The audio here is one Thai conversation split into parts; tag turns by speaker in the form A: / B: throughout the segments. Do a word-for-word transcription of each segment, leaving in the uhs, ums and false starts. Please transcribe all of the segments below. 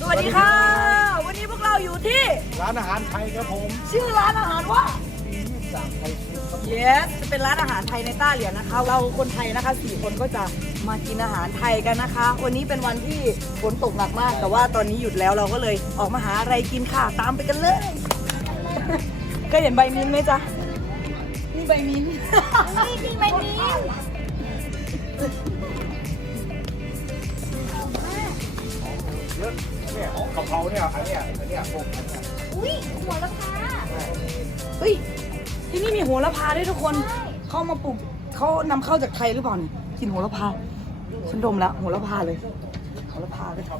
A: วัสดีค่ะวันนี้พวกเราอยู่ที่
B: ร้านอาหารไทยครับผม
A: ชื่อร้านอาหารว่า yes จะเป็นร้านอาหารไทยในต้าเหรียญนะคะเราคนไทยนะคะสี่คนก็จะมากินอาหารไทยกันนะคะวันนี้เป็นวันที่ฝนตกหนักมากแต่ว่าตอนนี้หยุดแล้วเราก็เลยออกมาหาอะไรกินค่ะตามไปกันเลยเคยเห็นใบมิ้นไหมจ๊ะนี่ใบมิ้นนี่กินใบมิ้น
B: เยอะเนี่ยกะเพราเนี่ยอันเนี้ยอันเนี้ยพวก
C: อุ้ยหัวละพา
A: เฮ้ยที่นี่มีโหระพาด้วยทุกคนเข้ามาปลูกเขานำเข้าจากไทยหรือเปล่าเนี่ยกินโหระพาฉันดมแล้วโหระพาเลยโหระพาเลย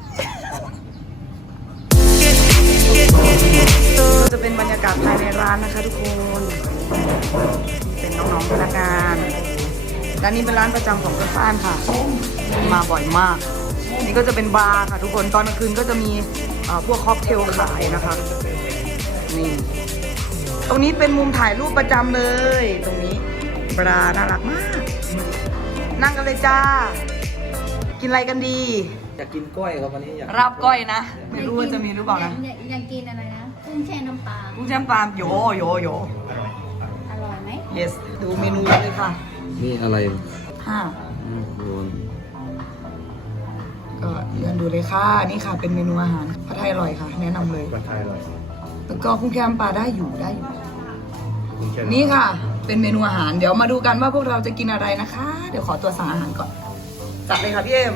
A: ก็จะเป็นบรรยากาศภายในร้านนะคะทุกคนเป็นน้องๆพนักงานร้านนี้เป็นร้านประจำของเพื่อนบ้านค่ะมาบ่อยมากนี่ก็จะเป็นบาร์ค่ะทุกคนตอนกลางคืนก็จะมีพวกค็อกเทลขายนะคะนี่ตรงนี้เป็นมุมถ่ายรูปประจำเลยตรงนี้บราน่ารักมากนั่งกันเลยจ้ากินอะไรกันดี
D: อยากกินก้อยครับวันนี้อยาก
A: รับก้อยนะไม่รู้ว่าจะมีหรือเปล่านะ
C: อยากกินอะไรนะกุ้งแช่น้ำปลา
A: กุ้งแช่น้ำปลาโยโยโย
C: อร่อยไหม
A: yes ดูเมนูเลยค่ะ
D: นี่อะไร
A: ห้า
D: โดน
A: ก็เดินดูเลยค่ะนี่ค่ะเป็นเมนูอาหารผัดไทยอร่อยค่ะแนะนำเลย
B: ผัดไทยอร่อย
A: แล้วก็กุ้งแช่น้ำปลาได้อยู่ได้อยู่นี่ค่ะเป็นเมนูอาหารเดี๋ยวมาดูกันว่าพวกเราจะกินอะไรนะคะเดี๋ยวขอตัวสั่งอาหารก่อนจัดเลยค่ะพี่เอ็ม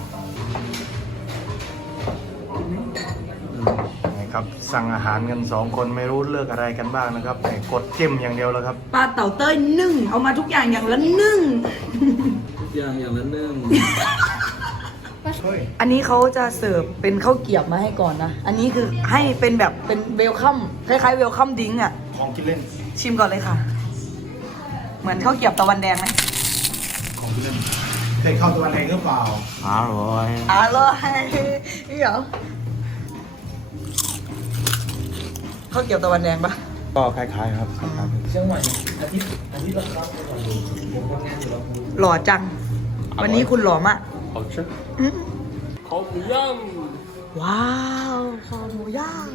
B: นี่ครับสั่งอาหารกันสองคนไม่รู้เลือกอะไรกันบ้างนะครับแต่กดจิ้มอย่างเดียวแล้วครับ
A: ปลาเต่าเต้ยนึ่งเอามาทุกอย่างอย่างละนึ่ง
D: ทุกอย่างอย่างละนึ่ง
A: อันนี้เขาจะเสิร์ฟเป็นข้าวเกี๊ยวมาให้ก่อนนะอันนี้คือให้เป็นแบบเป็นเวลคัมคล้ายๆเวลคัมดิ้งอ่ะ
B: ของกินเล่น
A: ชิมก่อนเลยค่ะเหมือนข้าวเกี๊ยวตะวันแดงไหม
B: ของกินเล่นเคยเข้าตะวันแดงหรือเปล่า
D: อร่อย
A: อร่อยนี่เหรอข้าวเกี๊ยวตะวันแดงปะ
B: ก็คล้ายๆครับ
D: เชียงใหม่อาทิตย์อาทิตย์ละครับผมคนงานอยู่แล้ว
A: หล่อจังวันนี้คุณหล่อมาก
D: ขอชื่อขอหมูย่าง
A: ว้าวคอหมูย่าง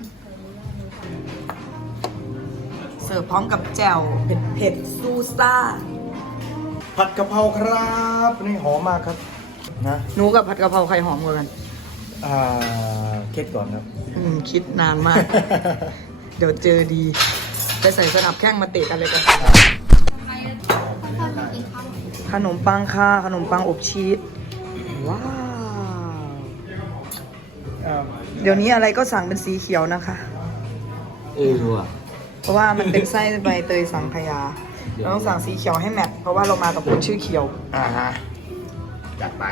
A: เสิร์ฟพร้อมกับแจ่วเผ็ดเผ็ดซูซ่า
B: ผัดกะเพราครับนี่หอมมากครับนะ
A: หนูกับผัดกะเพราใครหอมกว่ากัน
B: อ่าเค็ดก่อนครับ
A: อืมคิดนานมาก เดี๋ยวเจอดีไปใส่สนับแข้งมาเตะกันเลยกันขนมปังค่ะขนมปังอบชีสว้าวเดี๋ยวนี้อะไรก็สั่งเป็นสีเขียวนะคะ
D: เออว่ะ
A: เพราะว่ามันเป็นไส้ใบเตยสังขยาเราต้องสั่งสีเขียวให้แมทเพราะว่าเรามากับคนชื่อเขียว
B: อ่าฮะจัดไป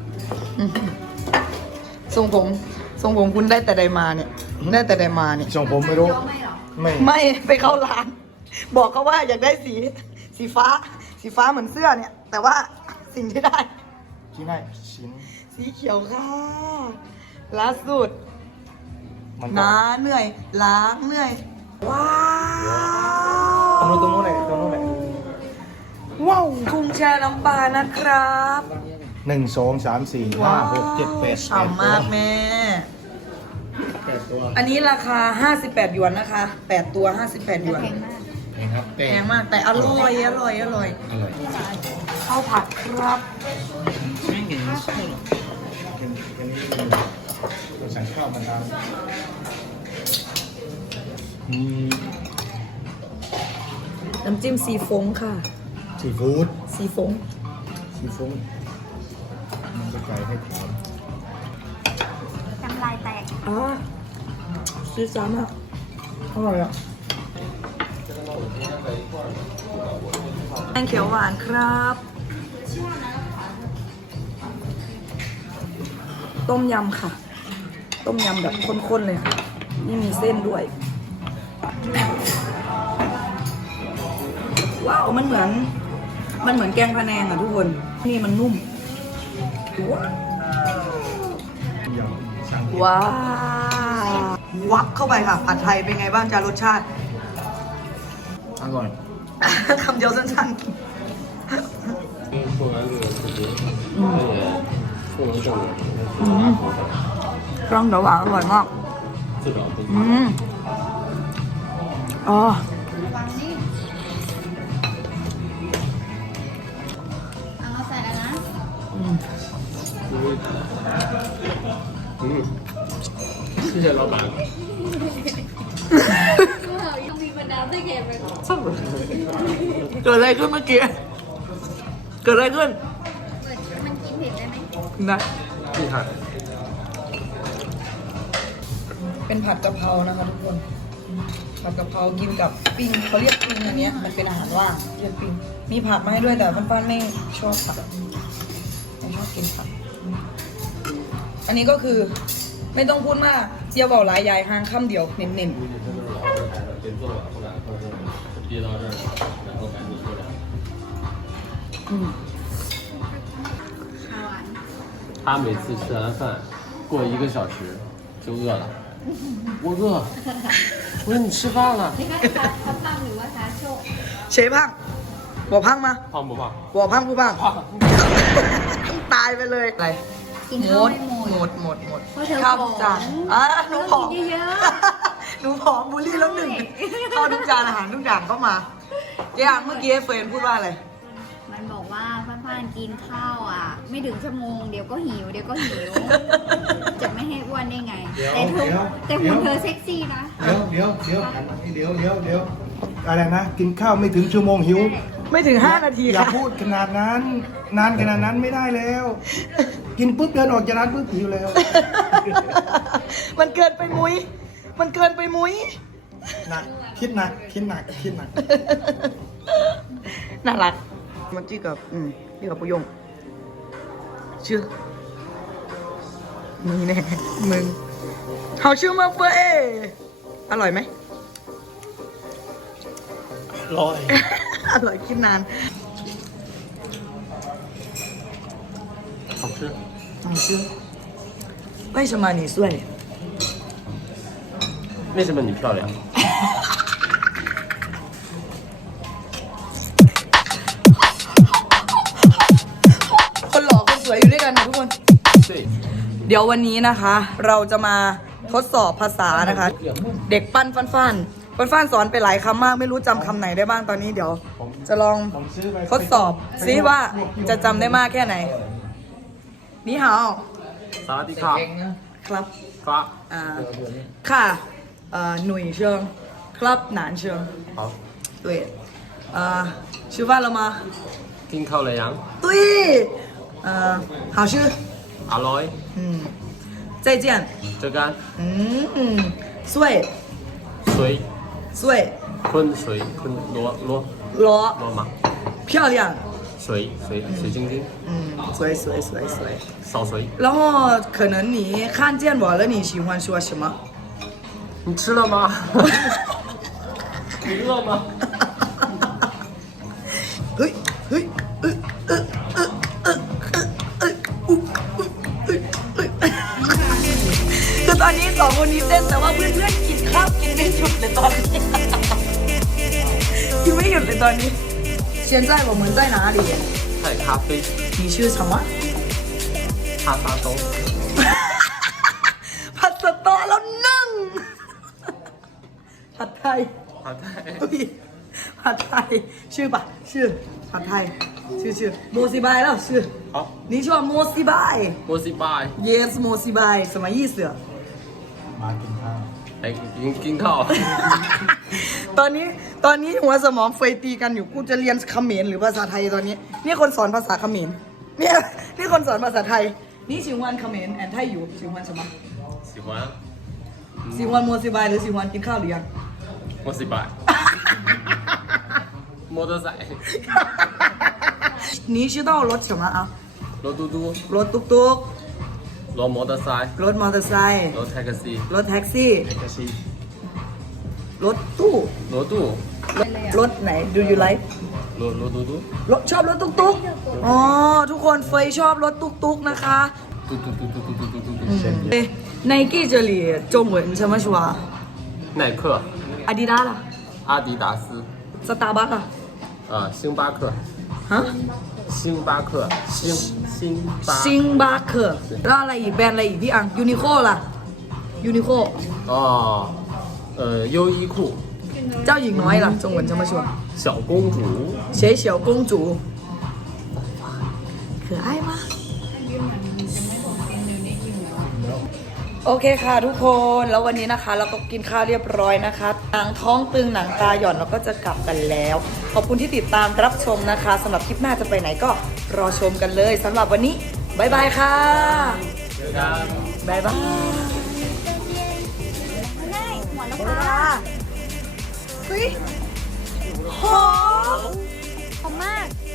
A: ทรงผมทรงผมคุณได้แต่ใดมาเนี่ยได้แต่ใดมาเนี่ย
B: ทรงผมไม่รู้
A: ไม่ไม่ไปเข้าร้านบอกเขาว่าอยากได้สีสีฟ้าสีฟ้าเหมือนเสื้อเนี่ยแต่ว่าสิ่งที่ได้
B: ที่ได้ชิ้น
A: สีเขียวค่ะล่าสุดน้าเหนื่อยล้างเหนื่อยว้าว
B: ตรงนู้นตรงนู้นเลยตรงนู้นเลย
A: ว้าวกุ้งแช่น้ำปลานะครับ
B: หนึ่งสองสามสี่ห้าหกเจ็ดแปด
A: ฉ่ำมากแม่อันนี้ราคาห้าสิบแปดหยวนนะคะแปดตัวห้าสิบแปดหยวน
B: แพงครับ
A: แพงมากแต่อร่อยอร่อยอร่อย
B: อร่อย
A: ข้าวผัดครับ
D: ไม่เห็น
B: เราสั่งข้าวมาทาน
A: น้ำจิ้มซีฟงค่ะ
B: ซีฟู้ด
A: ซีฟง
B: ซีฟู้ดมันจะไก่ให้หอม
C: น้ำลายแตก
A: อ๋อซีซ่ามากอร่อยอ่ะแกงเขียวหวานครับต้มยำค่ะต้มยำแบบข้นๆเลยค่ะนี่มีเส้นด้วยว้าวมันเหมือนมันเหมือนแกงพะแนงอ่ะทุกคนนี่มันนุ่มว้าววับเข้าไปค่ะผัดไทยเป็นไงบ้างจ้ารสชาติ
B: อร่อย
A: คำเดียวสั้นๆกล้องเดี๋ยวหวานอร่อยมาก
D: 这个都
A: อืมอ๋อ
C: วางนี่เอามาใส่แล้วนะ
A: อืม
D: 嗯，谢谢老板。
C: ยังมีบรรดาได้แก่ไป
A: เกิดอะไรขึ้นเมื่อกี้ เกิดอะไรขึ้น
C: มันกินเผ็ดได้ไหม
A: นะ
D: 厉害。
A: เป็นผัดกะเพรานะคะทุกคน ผัดกะเพรากินกับปิ้งเขาเรียกปิ้งอันเนี้ยมันเป็นอาหารว่างเรียกปิ้ง มีผักมาให้ด้วยแต่ป้านๆไม่ชอบผักไม่ชอบกินผัก อันนี้ก็คือไม่ต้องพูดมากเจียวเบาหลายยายหางคำเดียวเน้น
D: 先做了，后来后后憋到这儿，然后赶紧说两句。
A: ๆอืม
C: ข้าวหวาน
D: 他每次吃完饭，过一个小时就饿了。我饿。我说你吃饭了。
C: นี่ค่ะทาพังหรือว่าทาโชค
A: เชฟพังหัวพังมา
D: 胖不胖？
A: หัวพังผู้พัง
D: 胖。
A: ตายไปเลยอะไร
C: กิน
A: หม
C: ข้าว
A: ด
C: ไม่หมด
A: หมดหมดหมด
C: เพราะเธอ
A: ข้าว
C: ผอม
A: ทุกจานอ่ะหนูผอม
C: กินเยอะ
A: หนูผอมบูลลี่แล้วหนึ่งข้าวทุกจานอาหารทุกอย่างเข้ามาเจ๊อ่ะเมื่อกี้เฟรนพูดว่าอะไร
C: มันบอกว่าพ่านๆกินข้าวอ่ะ ไม่ถึงชั่วโมงเดี๋ยวก็หิวเดี๋ยวก็หิว จะไม่ให้อ้วนได้ไง แต่เธอแต่หุ่นเธอเซ็กซี่นะ
B: เดี๋ยวเดี๋ยวเดี๋ยวเดี๋ยวเดี๋ยวเดี๋ยวอะไรนะ กินข้าวไม่ถึงชั่วโมงหิว
A: ไม่ถึงห้านาที
B: อย่า
A: ค่ะ
B: พูดขนาดนั้น นานขนาดนั้นไม่ได้แล้ว กินปุ๊บเดินออกจากร้านปุ๊บหิวแล้ว
A: มันเกินไปมุ้ย มันเกินไปมุ้ย
B: หนักคิดหนักคิดหนักคิดหนัก
A: น่ารัก มันจี้กับ อืมจี้กับปุยง ชื่อ มึงแน่ มึงเขาชื่อมาเฟยอร่อยไหม
B: ร้อย
A: อร่อยคิดนาน
D: 好吃。
A: 好吃。为什么你睡？
D: 为什么你漂亮？
A: คนหล่อคนสวยอยู่ด้วยกันนะทุกคน
D: 对。
A: เดี๋ยววันนี้นะคะ เราจะมาทดสอบภาษานะคะ เด็กปั้นฟันฟันฟันฟันสอนไปหลายคำมากไม่รู้จำคำไหนได้บ้างตอนนี้เดี๋ยว จะลองทดสอบซิว่าจะจำได้มากแค่ไหน นี่ฮาว
D: 萨瓦迪卡。
A: ครับ
D: 发。
A: อ่าค่ะเอ่อหนุ่ยเชิงครับหนานเชิง
D: 好。
A: 对呃吃饭了吗
D: 订靠了羊。
A: 对呃好吃
D: 阿罗。
A: 嗯再见
D: 这干。
A: 嗯睡
D: 水。
A: 睡
D: 昆水昆罗罗
A: 罗
D: 罗马。
A: 漂亮
D: 水水水晶晶。
A: 嗯水水水水
D: 扫水。
A: 然后可能你看见我了你喜欢说什么
D: 你吃了吗？你饿吗？
A: เฮ้ยเฮ้ยเอ้ยเอ้ยเอ้ยเอ้ยเอ้ยอุ๊ยเอ้ยเอ้ยคือตอนนี้สองคนนี้เต้นแต่ว่าเพื่อนๆกินข้าวกินไม่หยุดเลยตอนนี้กินไม่หยุดเลยตอนนี้现在我们在哪里
D: 太咖啡。
A: 你是什么
D: 叉叉粥。
A: ผัดสตอแล้วนึ่งผัดไทย
D: 好的。
A: อุ๊ยผัดไทยชื่อปะชื่อผัดไทยชื่อชื่อโมซิบายแล้วชื่อ
D: 好。
A: 你说โมซิบาย
D: 摩西拜。
A: yes โมซิบาย什么意思
B: มากินข้าว
D: 哎，订订靠。
A: ตอนนี้ตอนนี้หัวสมองเฟยตีกันอยู่กูจะเรียนเขมรหรือภาษาไทยตอนนี้นี่คนสอนภาษาเขมรเนี่ยนี่คนสอนภาษาไทยนี่喜欢เขมรแอนไทยอยู่喜欢什么
D: 喜欢。
A: 喜欢โมซิบายหรือ喜欢กินข้าวหรือยัง
D: 摩西拜。摩托仔。
A: 你知道รถ什么啊
D: 罗嘟嘟。
A: รถตุ๊กตุ๊ก
D: 罗摩托塞。
A: รถมอเตอร์ไซค์
D: 罗 taxi。
A: รถแท็กซี่
B: กระชี
A: รถตู้
D: 罗杜。
A: รถรถไหน do you like
D: 罗罗嘟嘟。
A: รถชอบรถตุ๊กตุ๊กอ๋อทุกคนเฟยชอบรถตุ๊กตุ๊กนะคะ
D: 嘟嘟嘟嘟嘟嘟嘟嘟嘟。
A: 对 Nike 这里中文怎么说
D: 耐克。
A: 阿迪达啦
D: 阿迪达斯。
A: สตาร์บัคอะ
D: 呃，星巴克。
A: ฮะ
D: 星巴克。星星巴。
A: ซิงบาร์เคอร์แล้วอะไรอีกแบรนด์อะไรอีกพี่อังยูนิโคล่ะ
D: u
A: ยูนิโค
D: 哦，呃，优衣库
A: เจ้าหญิงน้อยล่ะจงเหวินจะมาชวน
D: 小公主，
A: เฉยเฉียวกงจู可爱吗โอเคค่ะทุกคนแล้ววันนี้นะคะเราก็กินข้าวเรียบร้อยนะคะหนังท้องตึงหนังตาหย่อนเราก็จะกลับกันแล้ว ขอบคุณที่ติดตามรับชมนะคะสำหรับคลิปหน้าจะไปไหนก็รอชมกันเลยสำหรับวันนี้บ๊ายบายค่ะบ๊ายบาย
C: ได้หมดแล้ว
A: เว
C: ค่ะ
A: ลาเฮ้ยหอม
C: ขอบมาก